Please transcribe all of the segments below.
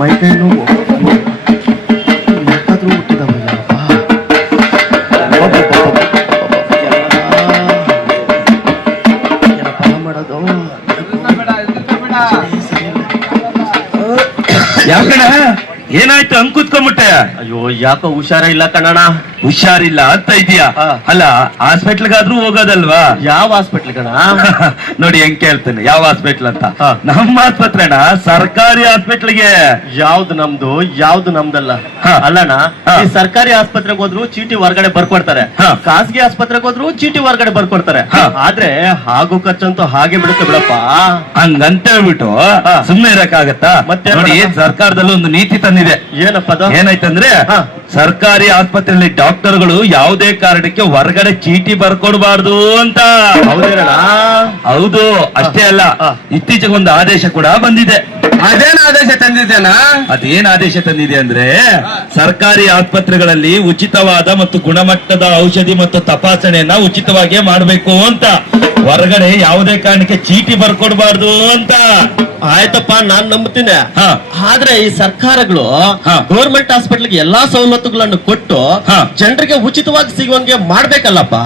ಮೈಕೈ ನೋವು ಯಾಕಣ ಏನಾಯ್ತು ಹಂಗ್ ಕೂತ್ಕೊಂಡ್ಬಿಟ್ಟೆ? ಅಯ್ಯೋ ಯಾಕೋ ಹುಷಾರ ಇಲ್ಲ ಕಣಣ್ಣ. ಹುಷಾರಿಲ್ಲ ಅಂತ ಇದೀಯಾ? ಅಲ್ಲ ಹಾಸ್ಪಿಟ್ಲ್ಗಾದ್ರೂ ಹೋಗೋದಲ್ವಾ? ಯಾವ ಹಾಸ್ಪಿಟ್ಲ್ ಕಣ? ನೋಡಿ ಹೆಂಗ್ ಕೇಳ್ತೇನೆ, ಯಾವ ಹಾಸ್ಪಿಟ್ಲ್ ಅಂತ? ನಮ್ಮ ಆಸ್ಪತ್ರೆನ ಸರ್ಕಾರಿ ಹಾಸ್ಪಿಟ್ಲ್ಗೆ. ಯಾವ್ದು ನಮ್ದು ಯಾವ್ದು ನಮ್ದಲ್ಲ. ಅಲ್ಲಣ್ಣ, ಈ ಸರ್ಕಾರಿ ಆಸ್ಪತ್ರೆಗೆ ಹೋದ್ರು ಚೀಟಿ ಹೊರಗಡೆ ಬರ್ಕೊಡ್ತಾರೆ, ಖಾಸಗಿ ಆಸ್ಪತ್ರೆಗೆ ಹೋದ್ರು ಚೀಟಿ ಹೊರಗಡೆ ಬರ್ಕೊಡ್ತಾರೆ. ಆದ್ರೆ ಹಾಗೂ ಖರ್ಚಂತೂ ಹಾಗೆ ಬಿಡುತ್ತೆ ಬಿಡಪ್ಪ. ಹಂಗಂತ ಹೇಳ್ಬಿಟ್ಟು ಸುಮ್ನೆ ಇರಕ್ಕಾಗತ್ತಾ? ಮತ್ತೆ ನೋಡಿ ಸರ್ಕಾರದಲ್ಲಿ ಒಂದು ನೀತಿ ತಂದಿದೆ. ಏನಪ್ಪ ಅದು? ಏನಾಯ್ತಂದ್ರೆ ಸರ್ಕಾರಿ ಆಸ್ಪತ್ರೆಯಲ್ಲಿ ಡಾಕ್ಟರ್ಗಳು ಯಾವುದೇ ಕಾರಣಕ್ಕೆ ಹೊರಗಡೆ ಚೀಟಿ ಬರ್ಕೊಡ್ಬಾರ್ದು ಅಂತ. ಹೌದೇನಣ್ಣ? ಹೌದು, ಅಷ್ಟೇ ಅಲ್ಲ, ಇತ್ತೀಚೆಗೆ ಒಂದು ಆದೇಶ ಕೂಡ ಬಂದಿದೆ. ಅದೇನ್ ಆದೇಶ ತಂದಿದ್ದೇನಾ? ಅದೇನ್ ಆದೇಶ ತಂದಿದೆ ಅಂದ್ರೆ, ಸರ್ಕಾರಿ ಆಸ್ಪತ್ರೆಗಳಲ್ಲಿ ಉಚಿತವಾದ ಮತ್ತು ಗುಣಮಟ್ಟದ ಔಷಧಿ ಮತ್ತು ತಪಾಸಣೆಯನ್ನ ಉಚಿತವಾಗಿಯೇ ಮಾಡಬೇಕು ಅಂತ. ಹೊರಗಡೆ ಯಾವುದೇ ಕಾರಣಕ್ಕೆ ಚೀಟಿ ಬರ್ಕೊಡ್ಬಾರ್ದು ಅಂತ. ಆಯ್ತಪ್ಪ, ನಾನ್ ನಂಬ್ತೀನಿ. ಆದ್ರೆ ಈ ಸರ್ಕಾರಗಳು ಗೌರ್ಮೆಂಟ್ ಹಾಸ್ಪಿಟ್ಲ್ಗೆ ಎಲ್ಲಾ ಸವಲತ್ತುಗಳನ್ನು ಕೊಟ್ಟು ಜನರಿಗೆ ಉಚಿತವಾಗಿ ಸಿಗುವಂಗೆ ಮಾಡ್ಬೇಕಲ್ಲಪ್ಪ.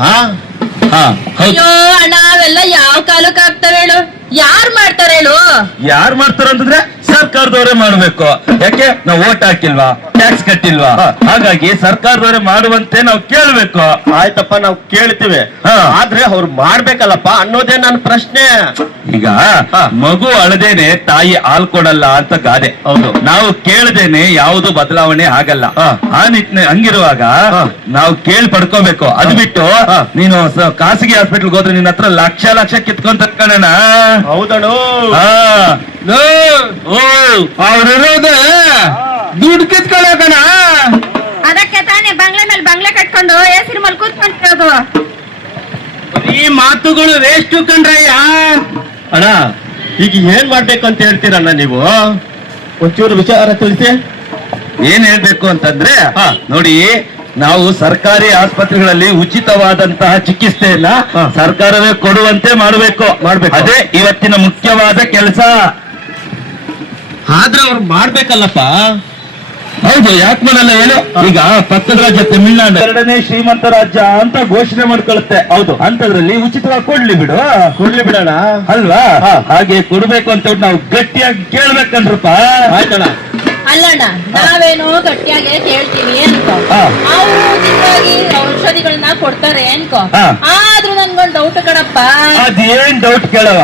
ಅಯ್ಯೋ ಅಣ್ಣ, ಅವೆಲ್ಲ ಯಾವ ಕಾಲಕ್ಕೆ ಆಗ್ತವೆ ಹೇಳು? ಯಾರು ಮಾಡ್ತಾರೆ ಹೇಳು? ಯಾರು ಮಾಡ್ತಾರ ಅಂತಂದ್ರೆ ಸರ್ಕಾರದವರೇ ಮಾಡ್ಬೇಕು. ಯಾಕೆ? ನಾವು ವೋಟ್ ಹಾಕಿಲ್ವಾ, ಟ್ಯಾಕ್ಸ್ ಕಟ್ಟಿಲ್ವಾ? ಹಾಗಾಗಿ ಸರ್ಕಾರದವರೇ ಮಾಡುವಂತೆ ನಾವು ಕೇಳ್ಬೇಕು. ಆಯ್ತಪ್ಪ, ನಾವು ಕೇಳ್ತೀವಿ, ಆದ್ರೆ ಅವ್ರು ಮಾಡ್ಬೇಕಲ್ಲಪ್ಪ ಅನ್ನೋದೇ ನನ್ನ ಪ್ರಶ್ನೆ. ಈಗ ಮಗು ಅಳದೇನೆ ತಾಯಿ ಹಾಲ್ ಕೊಡಲ್ಲ ಅಂತ ಗಾದೆ. ಹೌದು. ನಾವು ಕೇಳದೇನೆ ಯಾವುದು ಬದಲಾವಣೆ ಆಗಲ್ಲ. ಆ ನಿಟ್ಟಿನ ಹಂಗಿರುವಾಗ ನಾವು ಕೇಳಿ ಪಡ್ಕೋಬೇಕು. ಅದು ಬಿಟ್ಟು ನೀನು ಖಾಸಗಿ ಹಾಸ್ಪಿಟಲ್ಗೆ ಹೋದ್ರೆ ನಿನ್ನ ಹತ್ರ ಲಕ್ಷ ಲಕ್ಷ ಕಿತ್ಕೊಂತ ಕಣಣ. ಹೌದಣು. ಅವ್ರಿರೋದೆ ದುಡ್ಡು ಕಿತ್ಕೊಳ್ಳೋಕಣ. ಅದಕ್ಕೆ ತಾನೇ ಬಂಗ್ಲೆ ಮೇಲೆ ಬಂಗ್ಲೆ ಕಟ್ಕೊಂಡು ಹೆಸರು ಮೇಲೆ ಕೂತ್ಕೊಂಡಿರೋದು. ಈ ಮಾತುಗಳು ವೇಸ್ಟ್ ಕಂಡ್ರಯ್ಯ. ಅಣ್ಣ, ಈಗ ಏನ್ ಮಾಡ್ಬೇಕು ಅಂತ ಹೇಳ್ತೀರಣ್ಣ ನೀವು? ಒಂಚೂರು ವಿಚಾರ ತಿಳಿಸಿ. ಏನ್ ಹೇಳ್ಬೇಕು ಅಂತಂದ್ರೆ, ನೋಡಿ, ನಾವು ಸರ್ಕಾರಿ ಆಸ್ಪತ್ರೆಗಳಲ್ಲಿ ಉಚಿತವಾದಂತಹ ಚಿಕಿತ್ಸೆಯನ್ನ ಸರ್ಕಾರವೇ ಕೊಡುವಂತೆ ಮಾಡಬೇಕು. ಅದೇ ಇವತ್ತಿನ ಮುಖ್ಯವಾದ ಕೆಲಸ. ಆದ್ರೆ ಅವ್ರು ಮಾಡ್ಬೇಕಲ್ಲಪ್ಪ. ಹೌದು, ಯಾಕೆ ಮಾಡಲ್ಲ ಹೇಳು? ಈಗ ಪಕ್ಕದ ರಾಜ್ಯ ತಮಿಳುನಾಡು 2ನೇ ಶ್ರೀಮಂತ ರಾಜ್ಯ ಅಂತ ಘೋಷಣೆ ಮಾಡ್ಕೊಳ್ಳುತ್ತೆ. ಹೌದು, ಅಂತದ್ರಲ್ಲಿ ಉಚಿತವಾಗಿ ಕೊಡ್ಲಿ ಬಿಡೋಣ ಅಲ್ವಾ? ಹಾಗೆ ಕೊಡ್ಬೇಕು ಅಂತ ನಾವು ಗಟ್ಟಿಯಾಗಿ ಕೇಳ್ಬೇಕಂದ್ರಪ್ಪ. ಆಯ್ತಣ್ಣ. ಅಲ್ಲಣ್ಣ, ನಾವೇನೋ ಗಟ್ಟಿಯಾಗಿ ಕೇಳ್ತೀವಿ ಅನ್ಕೋ, ಅವರು ಉಚಿತವಾಗಿ ಔಷಧಿಗಳನ್ನ ಕೊಡ್ತಾರೆ ಅನ್ಕೋ. ಆದ್ರೂ ನನ್ಗೊಂದು ಡೌಟ್ ಕಣಪ್ಪ. ಅದೇನ್ ಡೌಟ್ ಕೇಳವ?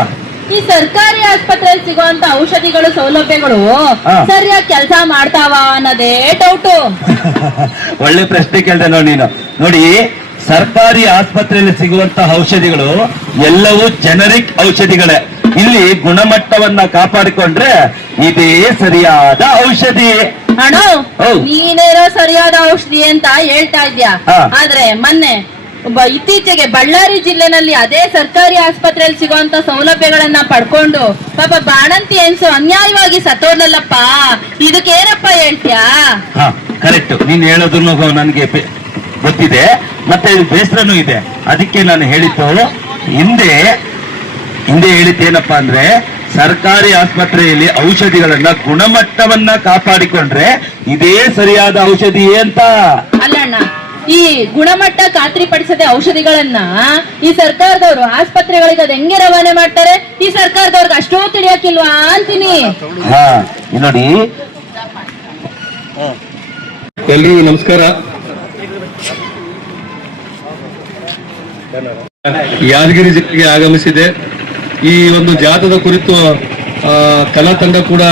ಈ ಸರ್ಕಾರಿ ಆಸ್ಪತ್ರೆಯಲ್ಲಿ ಸಿಗುವಂತ ಔಷಧಿಗಳು, ಸೌಲಭ್ಯಗಳು ಸರಿಯಾಗಿ ಕೆಲಸ ಮಾಡ್ತಾವ ಅನ್ನೋದೇ ಡೌಟು. ಒಳ್ಳೆ ಪ್ರಶ್ನೆ ಕೇಳ್ದೆ ನೀನು. ನೋಡಿ, ಸರ್ಕಾರಿ ಆಸ್ಪತ್ರೆಯಲ್ಲಿ ಸಿಗುವಂತಹ ಔಷಧಿಗಳು ಎಲ್ಲವೂ ಜನರಿಕ್ ಔಷಧಿಗಳೇ. ಇಲ್ಲಿ ಗುಣಮಟ್ಟವನ್ನ ಕಾಪಾಡಿಕೊಂಡ್ರೆ ಇದೇ ಸರಿಯಾದ ಔಷಧಿ. ಅಣ್ಣ, ನೀನೇನೋ ಸರಿಯಾದ ಔಷಧಿ ಅಂತ ಹೇಳ್ತಾ ಇದ್ಯಾ, ಆದ್ರೆ ಮೊನ್ನೆ ಇತ್ತೀಚೆಗೆ ಬಳ್ಳಾರಿ ಜಿಲ್ಲೆನಲ್ಲಿ ಅದೇ ಸರ್ಕಾರಿ ಆಸ್ಪತ್ರೆಯಲ್ಲಿ ಸಿಗುವಂತ ಸೌಲಭ್ಯಗಳನ್ನ ಪಡ್ಕೊಂಡು ಪಾಪ ಬಾಣಂತಿ ಎನ್ಸು ಅನ್ಯಾಯವಾಗಿ ಸತ್ತೋದ್ಲಲ್ಲಪ್ಪ. ಇದಕ್ಕೇನಪ್ಪ ಹೇಳ್ತೀಯಾ? ಕರೆಕ್ಟ್, ನೀನ್ ಹೇಳೋದು ನನ್ಗೆ ಗೊತ್ತಿದೆ, ಮತ್ತೆ ಬೇಸರನೂ ಇದೆ. ಅದಕ್ಕೆ ನಾನು ಹೇಳಿದ್ದು, ಹಿಂದೆ ಹೇಳಿದ್ದೇನಪ್ಪಾ ಅಂದ್ರೆ, ಸರ್ಕಾರಿ ಆಸ್ಪತ್ರೆಯಲ್ಲಿ ಔಷಧಿಗಳನ್ನ ಗುಣಮಟ್ಟವನ್ನ ಕಾಪಾಡಿಕೊಂಡ್ರೆ ಇದೇ ಸರಿಯಾದ ಔಷಧಿ ಅಂತ. ಅಲ್ಲಣ್ಣ, ಈ ಗುಣಮಟ್ಟ ಖಾತ್ರಿಪಡಿಸದೆ ಔಷಧಿಗಳನ್ನ ಈ ಸರ್ಕಾರದವರು ಆಸ್ಪತ್ರೆಗಳಿಗೆ ಅದ್ ಹೆಂಗೆ ರವಾನೆ ಮಾಡ್ತಾರೆ? ಈ ಸರ್ಕಾರದವ್ರಿಗೆ ಅಷ್ಟೋ ತಿಳಿಯಾಕಿಲ್ವಾ ಅಂತೀನಿ. ನೋಡಿ, ಎಲ್ರಿಗೂ ನಮಸ್ಕಾರ. ಯಾದಗಿರಿ ಜಿಲ್ಲೆಗೆ ಆಗಮಿಸಿದೆ. ಈ ಒಂದು ಜಾಥಾದ ಕುರಿತು ಕಲಾ ತಂಡ ಕೂಡ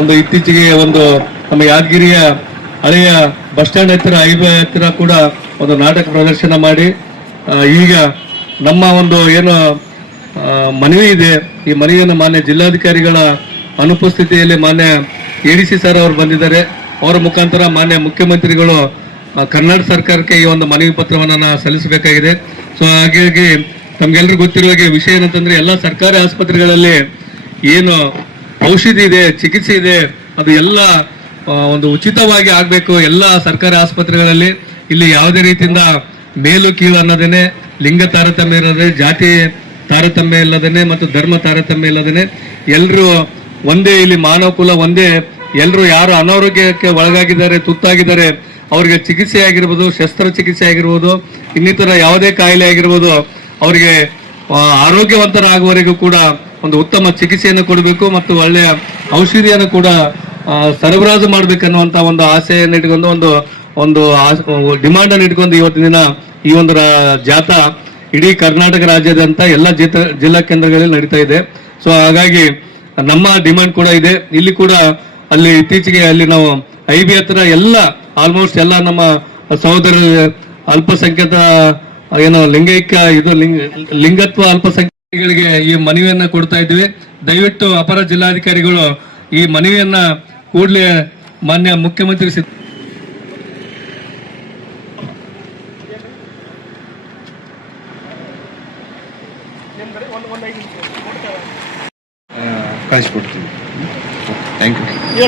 ಒಂದು ಇತ್ತೀಚೆಗೆ ಒಂದು ನಮ್ಮ ಯಾದಗಿರಿಯ ಹಳೆಯ ಬಸ್ ಸ್ಟ್ಯಾಂಡ್ ಹತ್ತಿರ, ಹೈವೇ ಹತ್ತಿರ ಕೂಡ ಒಂದು ನಾಟಕ ಪ್ರದರ್ಶನ ಮಾಡಿ, ಈಗ ನಮ್ಮ ಒಂದು ಏನು ಮನವಿ ಇದೆ, ಈ ಮನವಿಯನ್ನು ಮಾನ್ಯ ಜಿಲ್ಲಾಧಿಕಾರಿಗಳ ಅನುಪಸ್ಥಿತಿಯಲ್ಲಿ ಮಾನ್ಯ ADC ಸರ್ ಅವರು ಬಂದಿದ್ದಾರೆ. ಅವರ ಮುಖಾಂತರ ಮಾನ್ಯ ಮುಖ್ಯಮಂತ್ರಿಗಳು ಕರ್ನಾಟಕ ಸರ್ಕಾರಕ್ಕೆ ಈ ಒಂದು ಮನವಿ ಪತ್ರವನ್ನು ಸಲ್ಲಿಸಬೇಕಾಗಿದೆ. ಸೊ ಹಾಗಾಗಿ ತಮ್ಗೆಲ್ರಿಗೂ ಗೊತ್ತಿರುವ ವಿಷಯ ಏನಂತಂದ್ರೆ, ಎಲ್ಲ ಸರ್ಕಾರಿ ಆಸ್ಪತ್ರೆಗಳಲ್ಲಿ ಏನು ಔಷಧಿ ಇದೆ, ಚಿಕಿತ್ಸೆ ಇದೆ, ಅದು ಎಲ್ಲ ಒಂದು ಉಚಿತವಾಗಿ ಆಗಬೇಕು ಎಲ್ಲ ಸರ್ಕಾರಿ ಆಸ್ಪತ್ರೆಗಳಲ್ಲಿ. ಇಲ್ಲಿ ಯಾವುದೇ ರೀತಿಯಿಂದ ಮೇಲು ಕೀಳು ಅನ್ನೋದೇನೆ, ಲಿಂಗ ತಾರತಮ್ಯ ಇಲ್ಲದೆ, ಜಾತಿ ತಾರತಮ್ಯ ಇಲ್ಲದೇನೆ ಮತ್ತು ಧರ್ಮ ತಾರತಮ್ಯ ಇಲ್ಲದೇನೆ ಎಲ್ಲರೂ ಒಂದೇ, ಇಲ್ಲಿ ಮಾನವ ಕುಲ ಒಂದೇ. ಎಲ್ಲರೂ ಯಾರು ಅನಾರೋಗ್ಯಕ್ಕೆ ಒಳಗಾಗಿದ್ದಾರೆ, ತುತ್ತಾಗಿದ್ದಾರೆ, ಅವರಿಗೆ ಚಿಕಿತ್ಸೆ ಆಗಿರ್ಬೋದು, ಶಸ್ತ್ರಚಿಕಿತ್ಸೆ ಆಗಿರ್ಬೋದು, ಇನ್ನಿತರ ಯಾವುದೇ ಕಾಯಿಲೆ ಆಗಿರ್ಬೋದು, ಅವರಿಗೆ ಆರೋಗ್ಯವಂತರಾಗುವವರೆಗೂ ಕೂಡ ಒಂದು ಉತ್ತಮ ಚಿಕಿತ್ಸೆಯನ್ನು ಕೊಡಬೇಕು ಮತ್ತು ಒಳ್ಳೆಯ ಔಷಧಿಯನ್ನು ಕೂಡ ಸರಬರಾಜು ಮಾಡಬೇಕನ್ನುವಂತ ಒಂದು ಆಸೆಯನ್ನು ಇಟ್ಕೊಂಡು ಒಂದು ಡಿಮಾಂಡ್ ಅನ್ನು ಇಟ್ಕೊಂಡು ಇವತ್ತಿನ ದಿನ ಈ ಒಂದು ಜಾಥಾ ಇಡೀ ಕರ್ನಾಟಕ ರಾಜ್ಯದಂತ ಎಲ್ಲ ಜಿಲ್ಲಾ ಕೇಂದ್ರಗಳಲ್ಲಿ ನಡೀತಾ ಇದೆ. ಸೊ ಹಾಗಾಗಿ ನಮ್ಮ ಡಿಮಾಂಡ್ ಕೂಡ ಇದೆ. ಇಲ್ಲಿ ಕೂಡ ಅಲ್ಲಿ ಇತ್ತೀಚೆಗೆ ಅಲ್ಲಿ ನಾವು ಐಬಿ ಹತ್ರ ಎಲ್ಲ ಆಲ್ಮೋಸ್ಟ್ ಎಲ್ಲ ನಮ್ಮ ಸಹೋದರ ಅಲ್ಪಸಂಖ್ಯಾತ ಏನು ಲಿಂಗೈಕ್ಯ ಇದು ಲಿಂಗತ್ವ ಅಲ್ಪಸಂಖ್ಯಾತರಿಗೆ ಈ ಮನವಿಯನ್ನ ಕೊಡ್ತಾ ಇದ್ವಿ. ದಯವಿಟ್ಟು ಅಪರ ಜಿಲ್ಲಾಧಿಕಾರಿಗಳು ಈ ಮನವಿಯನ್ನ ಕೂಡಲೇ ಮಾನ್ಯ ಮುಖ್ಯಮಂತ್ರಿ ಕಳಿಸ್ಕೊಡ್ತೀವಿ. Thank you.